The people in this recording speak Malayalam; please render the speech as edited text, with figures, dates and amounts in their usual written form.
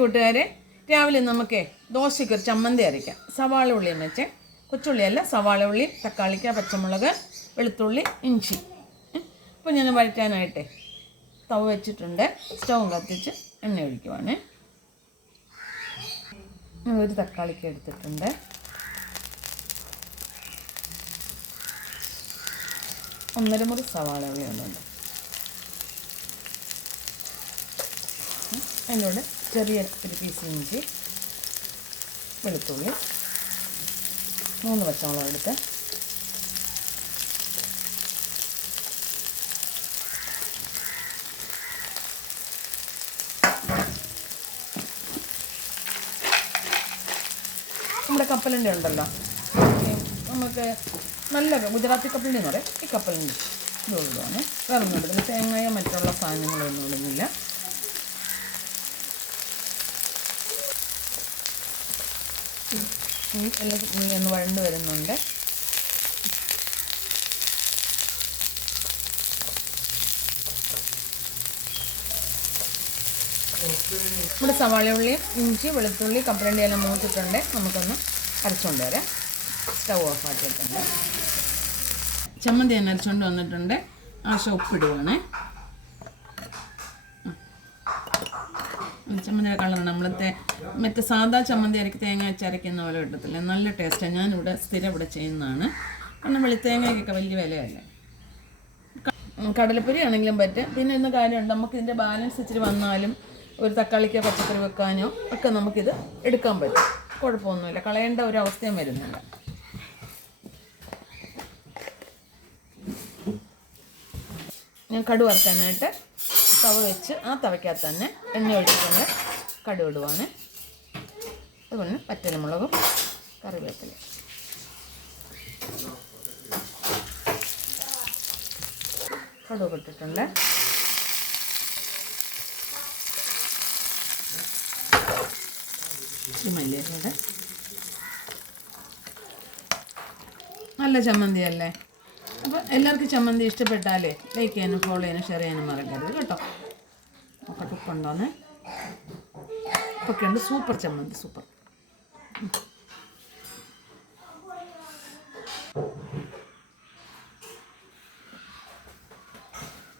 കൂട്ടുകാരെ, രാവിലെ നമുക്ക് ദോശയ്ക്കൊരു ചമ്മന്തി അരയ്ക്കാം. സവാള ഉള്ളിയും വെച്ച്, കൊച്ചുള്ളിയല്ല, സവാള ഉള്ളി, തക്കാളിക്ക, പച്ചമുളക്, വെളുത്തുള്ളി, ഇഞ്ചി. അപ്പോൾ ഞാൻ വഴറ്റാനായിട്ട് തവ വെച്ചിട്ടുണ്ട്. സ്റ്റൗ കത്തിച്ച് എണ്ണ ഒഴിക്കുവാണ്. ഒരു തക്കാളിക്ക എടുത്തിട്ടുണ്ട്. ഒന്നര മുറി സവാള ഉള്ളി ഒന്നുണ്ട്. അതിനോട് ചെറിയ ഒരു പീസ് ഇഞ്ചി, വെളുത്തുള്ളി, 3 പച്ചമുളക് എടുത്ത് നമ്മുടെ കപ്പലണ്ടി ഉണ്ടല്ലോ, നമുക്ക് നല്ല ഗുജറാത്തി കപ്പലണ്ടി എന്ന് പറയും. ഈ കപ്പലണ്ടി ഇടുവാണ്. വേറെ ഒന്നും എടുക്കില്ല. തേങ്ങയോ മറ്റുള്ള സാധനങ്ങളൊന്നും ഇടുന്നില്ല. എല്ലാം ഉള്ളി ഒന്ന് വഴണ്ട് വരുന്നുണ്ട്. നമ്മുടെ സവാള ഉള്ളി, ഇഞ്ചി, വെളുത്തുള്ളി, കപ്പലണ്ടി എല്ലാം മൂത്തിട്ടുണ്ട്. നമുക്കൊന്ന് അരച്ചുകൊണ്ട് വരാം. സ്റ്റൗ ഓഫ് ആക്കിയിട്ടുണ്ട്. ചമ്മന്തി ഞാൻ അരച്ചുകൊണ്ട് വന്നിട്ടുണ്ട്. ഉപ്പിടുവാണ്. ചമ്മന്തിയുടെ കളറാണ്. നമ്മളത്തെ മറ്റേ സാധാ ചമ്മന്തി തേങ്ങ വെച്ച് അരയ്ക്കുന്ന പോലെ കിട്ടത്തില്ല. നല്ല ടേസ്റ്റാണ്. ഞാനിവിടെ സ്ഥിരം ഇവിടെ ചെയ്യുന്നതാണ്. കാരണം വെളിത്തേങ്ങയ്ക്കൊക്കെ വലിയ വിലയല്ലേ. കടലപ്പൊരി ആണെങ്കിലും പറ്റും. പിന്നെ ഇന്ന് കാര്യമുണ്ട്, നമുക്കിതിൻ്റെ ബാലൻസ് ഇച്ചിരി വന്നാലും ഒരു തക്കാളിക്കോ പച്ചക്കറി വെക്കാനോ ഒക്കെ നമുക്കിത് എടുക്കാൻ പറ്റും. കുഴപ്പമൊന്നുമില്ല. കളയേണ്ട ഒരു അവസ്ഥയും വരുന്നില്ല. ഞാൻ കടുക് വറുക്കാനായിട്ട് തവ വെച്ച് ആ തവയ്ക്കകത്ത് തന്നെ എണ്ണ ഒഴിച്ചുകൊണ്ട് കടുക് ഇടുവാണ്. അതുപോലെ പച്ചമുളകും കറിവേപ്പില. കടുക് ഇട്ടിട്ടുണ്ട്. മല്ലിയിലൂടെ നല്ല ചമ്മന്തി അല്ലേ. അപ്പോൾ എല്ലാവർക്കും ചമ്മന്തി ഇഷ്ടപ്പെട്ടാലേ ലൈക്ക് ചെയ്യാനും ഫോളോ ചെയ്യാനും ഷെയർ ചെയ്യാനും മറക്കരുത് കേട്ടോ. നോക്കട്ടെ ഉപ്പുണ്ടോന്ന്. ഉപ്പൊക്കെ ഉണ്ട്. സൂപ്പർ ചമ്മന്തി, സൂപ്പർ.